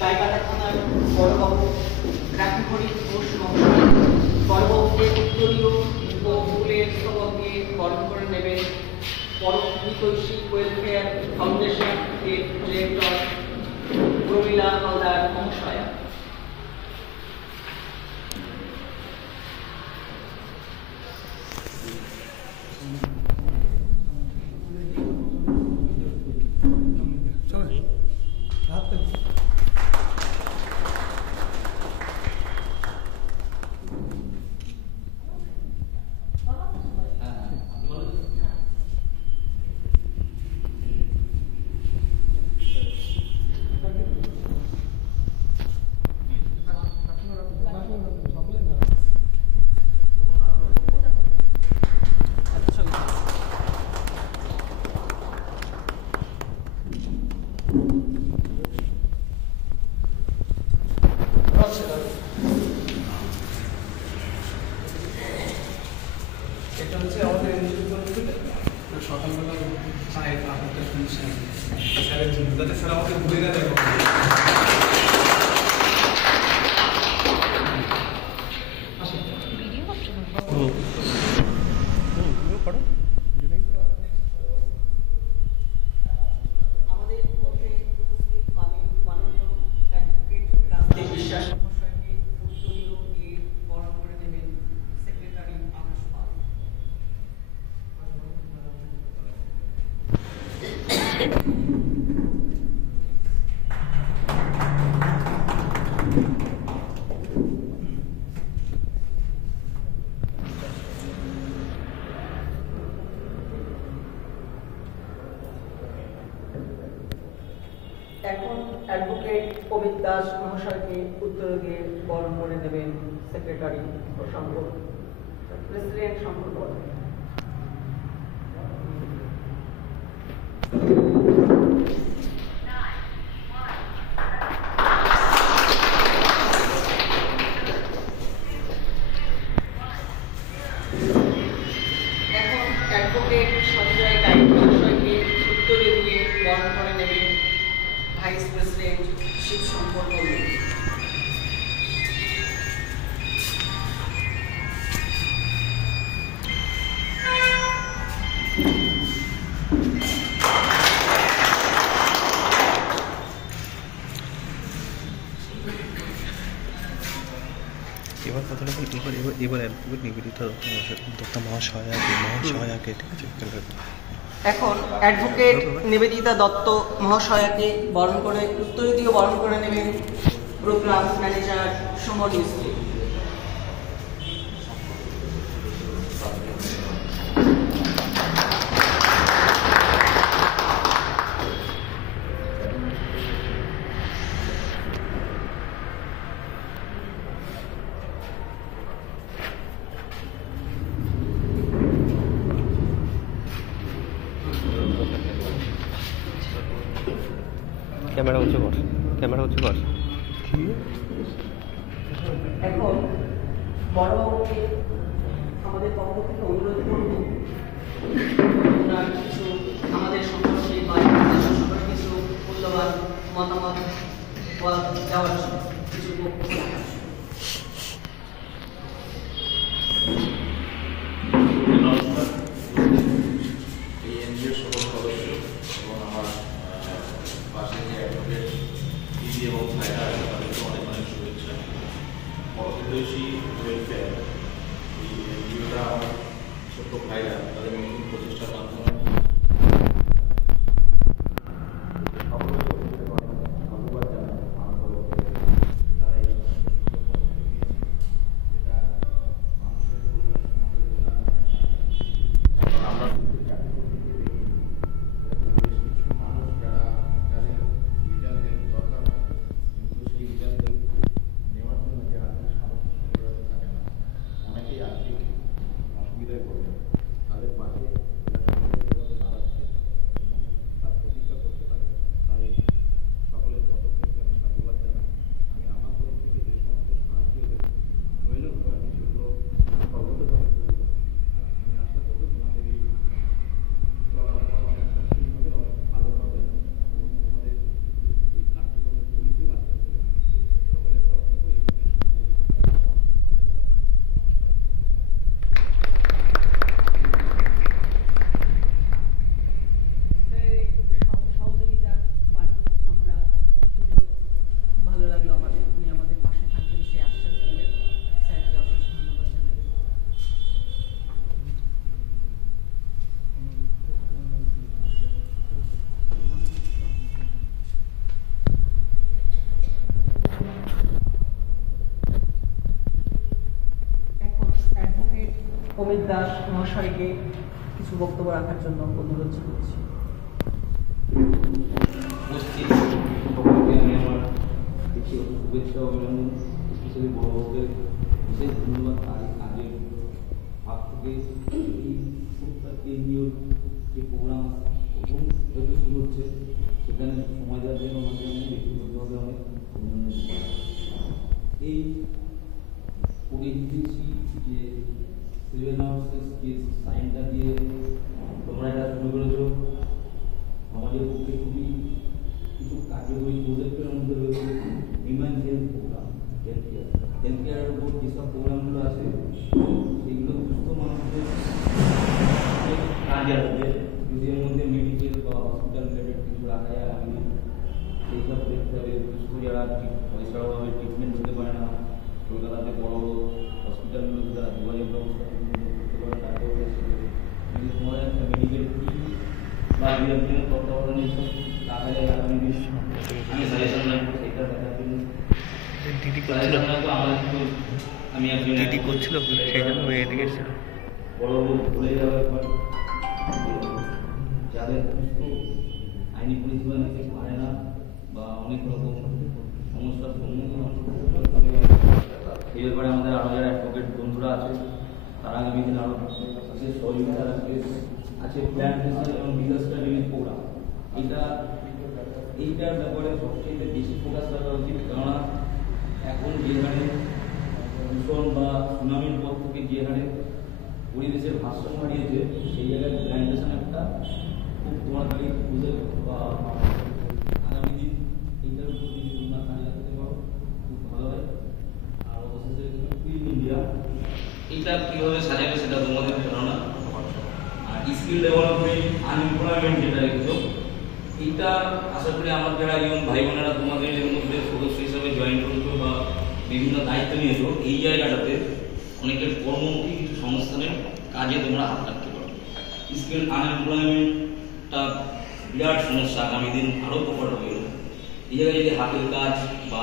গাইবান্ধা থানার বড়বাবু রাখিহরি ঘোষ মহাশয় বড়বাবুকে উত্তরীয় ও ফুলের স্তবক দিয়ে বরণ করে নেবেন পরহিতৈষী ওয়েলফেয়ার ফাউন্ডেশন এর ডিরেক্টর প্রমীলা হালদার মহাশয়া। এটা হচ্ছে আমাদের সকালবেলা চায়ের আপাতত স্যারের জন্য যাতে স্যার আমাকে ঘুরে না দেয়। এখন অ্যাডভোকেট অমিত দাস মহাশয়কে উত্তর দিয়ে বরণ করে নেবেন সেক্রেটারি ও প্রেসিডেন্ট শঙ্কর বল। এখন অ্যাডভোকেট সঞ্জয় গাইড মহাশয়কে উত্তরে দিয়ে বরণ করে নেবেন ভাইস প্রেসিডেন্ট শিব শঙ্কর বললেন। এবার কথাটা বলি, এবার অ্যাডভোকেট নিবেদিতা দত্ত মহাশয়াকে ঠিক আছে। এখন অ্যাডভোকেট নিবেদিতা দত্ত মহাশয়াকে বরণ করে উত্তরে দিয়ে বরণ করে নেবেন প্রোগ্রাম ম্যানেজার সুমন মিস্ত্রি। ক্যামেরা উঁচু কর। এখন বড়বাবুকে আমাদের পক্ষ থেকে অনুরোধ করব কিছু আমাদের সম্পর্কে বা সম্পর্কে কিছু মূল্যবান মতামত দেওয়ার জন্য কিছু বক্তব্য রাখার জন্য। এবং ভাইরা তাদেরকে অনেক অনেক শুভেচ্ছা। পরহিতৈষী ওয়েলফেয়ার এই এনজিওটা আমার ছোট্ট ভাইরা তাদের নতুন প্রচেষ্টার মাধ্যমে অমিত দাস মহাশয়কে কিছু বক্তব্য রাখার জন্য অনুরোধ জানাচ্ছি। উপস্থিত সকলকে আমি আমার কিছু শুভেচ্ছা অভিনন্দন, স্পেশালি বড় বড়দের বিশেষ ধন্যবাদ। আগের ভাগ থেকে এই সপ্তাহ কেন্দ্রীয় যে প্রোগ্রাম প্রথম থেকে শুরু হচ্ছে সেখানে সময় দেওয়ার জন্য আমাকে আমি ব্যক্তিগতভাবে অনেক অভিনন্দন জানাই। এই পড়ে দিয়েছি যে 7 আওয়ার্সের যে সাইনটা দিয়ে তোমরা এটা শুরু করেছো, আমাদের পক্ষে খুবই কিছু কার্যকরী প্রজেক্টের মধ্যে রয়েছে হিউম্যান হেলথ প্রোগ্রাম, হেলথ কেয়ারের উপর যেসব প্রোগ্রামগুলো আছে সেগুলো সুস্থ মানুষদের কাজে আসবে। যদি এর মধ্যে মেডিকেল বা হসপিটাল রিলেটেড কিছু রাখা যায়, আমি সেইসব দেখতে হবে। বিশেষ করে যারা পয়সাভাবে ট্রিটমেন্ট হতে পারে না, কলকাতাতে বড় বড় হসপিটালগুলোতে যারা যোগাযোগ ব্যবস্থা করতে পারে, তাকেও যদি তোমার একটা মেডিকেল বা বিরোধীদের তত্ত্বাবধানে এসব রাখা যায়, আমি সাজেশন রাখবো সেটা দেখার জন্য। দিদি সাজেশন রাখবো আমার কিন্তু আমি একজন দিদি করছিল সেই জন্য এদিকে বড় বলে যাওয়ার পর যাদের আইনি পরিষেবা নিতে পারে না বা অনেক রকম সমস্যার সম্মুখীন এই ব্যাপারে আমাদের আরও যারা অ্যাডভোকেট বন্ধুরা আছে তারা আগামী দিনে আরও বিশেষ সহযোগিতা রাখবে। আছে প্ল্যান্টেশন এবং ডিজাস্টার রিলিফ প্রোগ্রাম, এইটার ব্যাপারে সবচেয়ে বেশি ফোকাস রাখা উচিত। কেননা এখন যে হারে দূষণ বা সুনামির পর থেকে যে হারে পরিবেশের ভারসাম্য হারিয়েছে, সেই জায়গায় প্ল্যান্টেশন একটা খুব দরকারি প্রজেক্ট বা আগামী দিন এইটার উপর যদি তোমরা কাজে লাগাতে পারো খুব ভালো হয়। আর অবশেষে ক্লিন ইন্ডিয়া এইটা কীভাবে সাজাবে সেটা তোমাদের ধারণা। আর স্কিল ডেভেলপমেন্ট, আনএমপ্লয়মেন্ট যেটা রেখেছো, এইটা আশা করি আমার যারা ইয়ং ভাই বোনেরা তোমাদের এর মধ্যে সদস্য হিসাবে জয়েন করেছো বা বিভিন্ন দায়িত্ব নিয়েছো, এই জায়গাটাতে অনেকের কর্মমুখী কিছু সংস্থানের কাজে তোমরা হাত রাখতে পারো। স্কিল আনএমপ্লয়মেন্টটা বিরাট সমস্যা, আগামী দিন আরও প্রকট হবে। এই জায়গায় যদি হাতের কাজ বা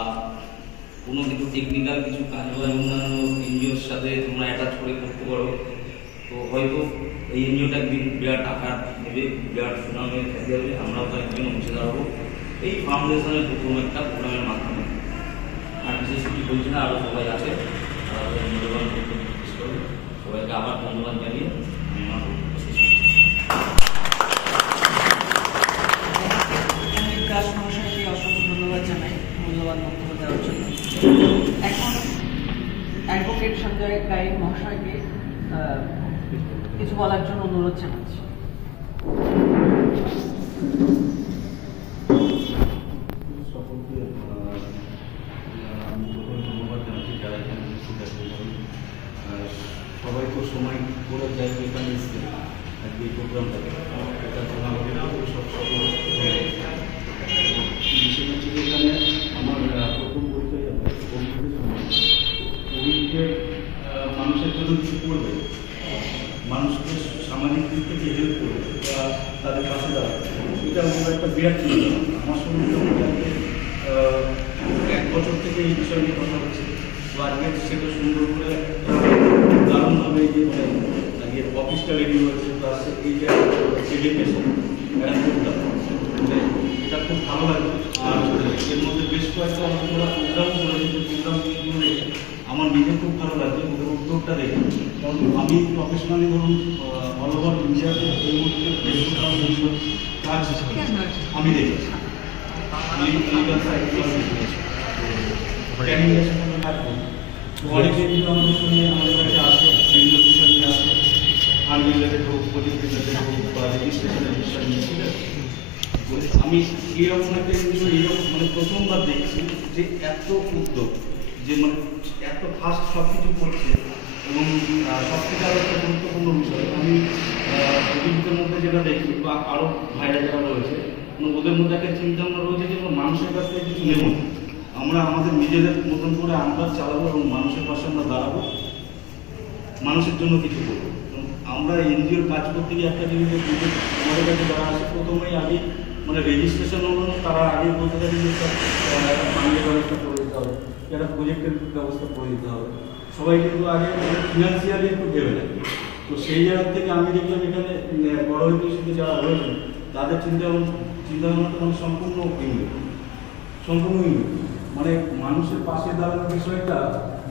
কোনো কিছু টেকনিক্যাল কিছু কাজ বা অন্যান্য এনজিওর সাথে তোমরা অ্যাটাচ করে করতে পারো, তো হয়তো এই এনজিওটা একদিন বিরাট আকার নেবে, বিরাট সুনামে খ্যাতি হবে, আমরাও তার একদিন অংশীদার হবো এই ফাউন্ডেশনের প্রথম একটা প্রোগ্রামের মাধ্যমে। আর বিশেষ কিছু বলছি না, আরও সবাই আছে তারা মূল্যবান বক্তব্য পেশ করবে। সবাইকে আবার ধন্যবাদ জানিয়ে আমি আমার বক্তব্য শেষ করছি। অমিত দাস মহাশয়কে অসংখ্য ধন্যবাদ জানাই মূল্যবান বক্তব্য দেওয়ার জন্য। এখন অ্যাডভোকেট সঞ্জয় গাইড মহাশয়কে কিছু বলার জন্য অনুরোধ জানাচ্ছি। সকলকে আমি প্রথমে ধন্যবাদ জানাচ্ছি যারা এখানে উপস্থিত আছে। সবাই তো সময় করে যায় এখানে এসছে আজকে এই প্রোগ্রামটাকে, এটা তো আমাদের সব সকল বিষয় হচ্ছে যে এখানে আমার প্রথম পরিচয় হবে কোভিডের সময়। কোভিডে মানুষের জন্য কিছু করবে, মানুষকে সামাজিক দিক থেকে হেল্প করবে বা তাদের পাশে দাঁড়াবে, এটা আমার একটা বিরাট চিন্তা। আমার সঙ্গে আজকে 1 বছর থেকে এই বিষয় নিয়ে কথা হচ্ছে, তো আজকে সেটা সুন্দর করে দারুণভাবে যে আজকে অফিসটা রেডি হয়েছে, প্লাস এই যে এডুকেশন একটা করতাম, এটা খুব ভালো লাগে। আর এর মধ্যে বেশ কয়েকটা আমরা প্রোগ্রামও করেছি, যে প্রোগ্রামগুলো দেখে আমার নিজে খুব ভালো লাগছে ওদের উদ্যোগটা দেখে। কারণ আমি প্রফেশনালি ধরুন অল ওভার ইন্ডিয়াতে এই মুহূর্তে কাজ আমি দেখেছি, আমি লিগাল সাইড ক্যারিয়ারের সাথে কাজ করি। তো অনেকে কিন্তু আমাদের সঙ্গে আমাদের কাছে আসে, বিভিন্ন বিষয় নিয়ে আসে, আনরিলেটেড হোক, প্রজেক্ট রিলেটেড হোক বা রেজিস্ট্রেশনের বিষয় নিয়ে, ঠিক আছে। আমি এইরকম একটা জিনিস এইরকম মানে প্রথমবার দেখছি যে এত উদ্যোগ, যে মানে এত ফাস্ট সব কিছু করছে। এবং সব থেকে আরও একটা গুরুত্বপূর্ণ বিষয়, আমি প্রতিযোগিতার মধ্যে যেটা দেখি বা আরও ভাইরা যারা রয়েছে, ওদের মধ্যে একটা চিন্তাভাবনা রয়েছে যে মানুষের কাছ থেকে কিছু নেব, আমরা আমাদের নিজেদের মতন করে আন্দাজ চালাবো এবং মানুষের পাশে আমরা দাঁড়াবো, মানুষের জন্য কিছু করবো। আমরা এনজিওর কাজ করতে গিয়ে একটা জিনিস আমাদের কাছে যারা আসে প্রথমেই আগে মানে রেজিস্ট্রেশন হলো, তারা আগে বলতে থাকে যে ফান্ডের ব্যবস্থা করে দিতে হবে, একটা প্রজেক্টের ব্যবস্থা করে দিতে হবে। সবাই কিন্তু আগে ফিনান্সিয়ালি একটু ভেবে নেয়, তো সেই জায়গা থেকে আমি দেখলাম এখানে বড় হিসেবে যারা রয়েছেন তাদের চিন্তাভাবনা তো মানে সম্পূর্ণ ভিন্ন, মানে মানুষের পাশে দাঁড়ানোর বিষয়টা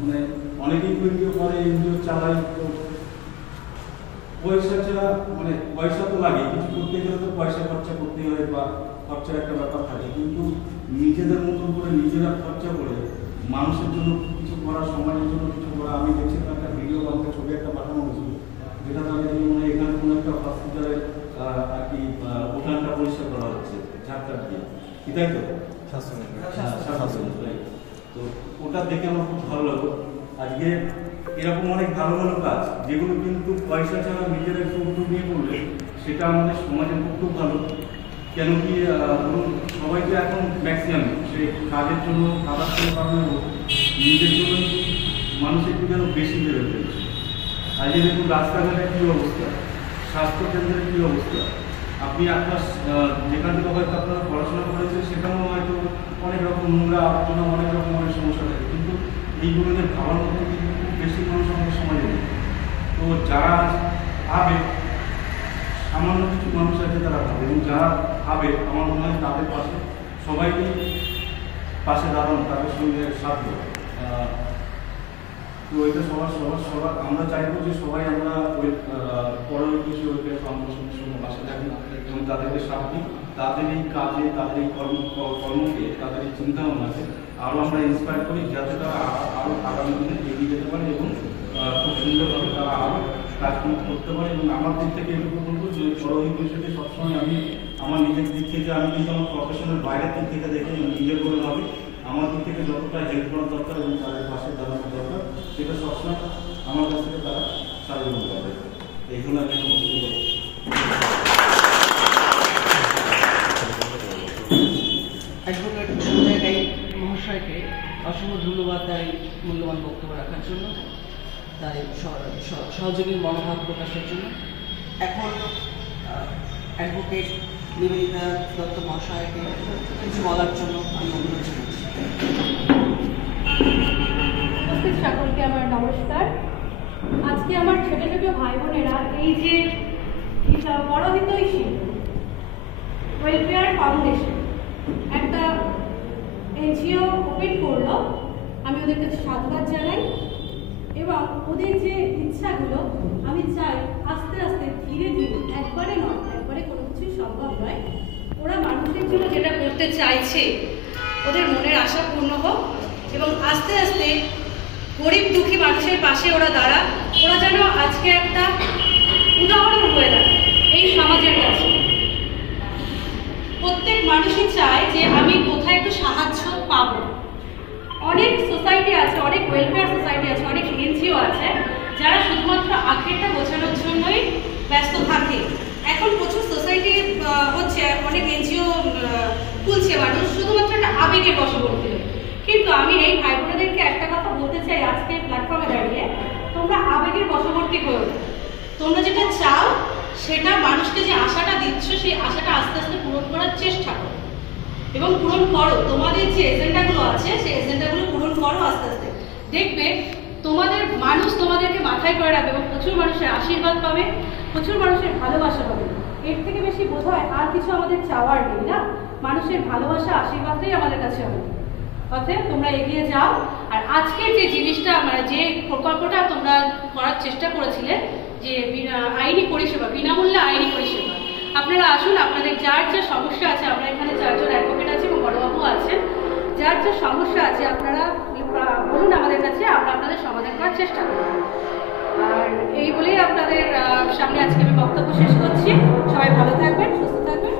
মানে অনেকেই এনজিও করে, এনজিও চালায়, তো পয়সা ছাড়া মানে পয়সা তো লাগে, কিছু করতে গেলে তো পয়সা খরচা করতে হয় বা খরচার একটা ব্যাপার থাকে, কিন্তু নিজেদের মতন করে নিজেরা খরচা করে মানুষের জন্য কিছু করা, সমাজের জন্য কিছু করা। আমি দেখছিলাম একটা ভিডিও আমাকে ছবি একটা পাঠানো হয়েছিল, যেটা তাদের মানে এখানে কোনো একটা হসপিটালের আর কি উঠানটা পরিষ্কার করা হচ্ছে ঝাড়টার দিয়ে, তাই তো তো ওটা দেখে আমার খুব ভালো লাগলো। আজকে এরকম অনেক ভালো ভালো কাজ যেগুলো কিন্তু পয়সা ছাড়া নিজেরা একটু উদ্যোগ নিয়ে করলে সেটা আমাদের সমাজের খুব ভালো। কেন কি ধরুন সবাইকে এখন ম্যাক্সিমাম সে কাজের জন্য খাবার জন্য কারণে নিজের জন্য মানুষ একটু যেন বেশি বেড়ে ফেলছে। আজকে দেখুন রাস্তাঘাটের কী অবস্থা, স্বাস্থ্যকেন্দ্রের কী অবস্থা, আপনি আপনার যেখান থেকে হয়তো আপনারা পড়াশোনা করেছেন সেখানেও হয়তো অনেক রকম নোংরা আবর্জনা, অনেক রকম অনেক সমস্যা থাকে, কিন্তু এইগুলোকে ভাবার মধ্যে কিন্তু খুব বেশি মানুষ আমাদের সমাজে নেই। তো যারা ভাবে, সামান্য কিছু মানুষ আছে তারা ভাবে, এবং যারা ভাবে আমার মনে হয় তাদের পাশে সবাইকে পাশে দাঁড়ানো, তাদের সঙ্গে সাথ দেওয়া। তো এটা সবার আমরা চাইবো যে সবাই আমরা ওই পরবর্তী ওয়েলফেয়ার ফাউন্ডেশনের সঙ্গে পাশে থাকি এবং তাদেরকে সাথ দিই, তাদের এই কাজে, তাদের এই কর্মকে, তাদের এই চিন্তাভাবনাকে আরও আমরা ইন্সপায়ার করি, যাতে তারা আরও আগামী দিনে এগিয়ে যেতে পারে এবং খুব সুন্দরভাবে তারা আরও কাজকর্ম করতে পারে। এবং আমার দিক থেকে এটুকু বলবো যে পরবর্তী বিষয়টি সবসময় আমি আমার নিজের দিক থেকে, আমি কিন্তু আমার প্রফেশনের বাইরের দিক থেকে দেখে নিজের করে ভাবি আমার দিক থেকে যতটা হেল্প করা দরকার এবং তাদের পাশে দাঁড়ানো দরকার সেটা সবসময় আমার কাছ থেকে তারা সাহায্য করবে। এইগুলো আমি একটা বক্তব্য করি। অ্যাডভোকেট সঞ্জয় গাই মহাশয়কে অসংখ্য ধন্যবাদ তাই মূল্যবান বক্তব্য রাখার জন্য, তাই সহযোগী মনোভাব প্রকাশের জন্য। এখন অ্যাডভোকেট নিবেদিতা দত্ত মহাশয়কে কিছু বলার জন্য আমি অনুরোধ জানাচ্ছি। উপস্থিত সকলকে আমার নমস্কার। আজকে আমার ছোট ছোট ভাই বোনেরা এই যে বড় হিতৈষী ওয়েলফেয়ার ফাউন্ডেশন একটা এনজিও ওপেন করলো, আমি ওদের কাছে সাধুবাদ জানাই এবং ওদের যে ইচ্ছাগুলো আমি চাই আস্তে আস্তে ধীরে ধীরে, একবারে নয়, একবারে কোনো কিছুই সম্ভব নয়, ওরা মানুষের জন্য যেটা করতে চাইছে ওদের মনের আশা পূর্ণ হোক এবং আস্তে আস্তে গরিব দুঃখী মানুষের পাশে ওরা দাঁড়াক, ওরা যেন আজকে একটা উদাহরণ হয়ে দাঁড়ায় এই সমাজের কাছে। প্রত্যেক মানুষই চায় যে আমি কোথায় একটু সাহায্য পাবো। অনেক সোসাইটি আছে, অনেক ওয়েলফেয়ার সোসাইটি আছে, অনেক এনজিও আছে যারা শুধুমাত্র আখেরটা গোছানোর জন্যই ব্যস্ত থাকে। এখন প্রচুর সোসাইটি হচ্ছে, অনেক এনজিও খুলছে মানুষ শুধুমাত্র একটা আবেগের বশবর্তী হয়ে। কিন্তু আমি এই ভাই বোনেদেরকে একটা কথা বলতে চাই আজকে প্ল্যাটফর্মে দাঁড়িয়ে, তোমরা আবেগের বশবর্তী হয়েও না। তোমরা যেটা চাও সেটা মানুষকে যে আশাটা দিচ্ছ সেই আশাটা আস্তে আস্তে পূরণ করার চেষ্টা করো এবং পূরণ করো। তোমাদের যে এজেন্ডাগুলো আছে সেই এজেন্ডাগুলো পূরণ করো আস্তে আস্তে, দেখবে তোমাদের মানুষ তোমাদেরকে মাথায় করে রাখবে এবং প্রচুর মানুষের আশীর্বাদ পাবে, প্রচুর মানুষের ভালোবাসা পাবে। এর থেকে বেশি বোধ হয় আর কিছু আমাদের চাওয়ার নেই না, মানুষের ভালোবাসা আশীর্বাদটাই আমাদের কাছে হবে। অতএব তোমরা এগিয়ে যাও। আর আজকের যে জিনিসটা, মানে যে প্রকল্পটা তোমরা করার চেষ্টা করেছিলে, যে আইনি পরিষেবা, বিনামূল্যে আইনি পরিষেবা, আপনারা আসুন, আপনাদের যার যা সমস্যা আছে, আমরা এখানে 4 জন অ্যাডভোকেট আছে এবং বড়বাবু আছেন, যার যা সমস্যা আছে আপনারা বলুন আমাদের কাছে, আমরা আপনাদের সমাধান করার চেষ্টা করব। আর এই বলেই আপনাদের সামনে আজকে আমি বক্তব্য শেষ করছি। সবাই ভালো থাকবেন, সুস্থ থাকবেন।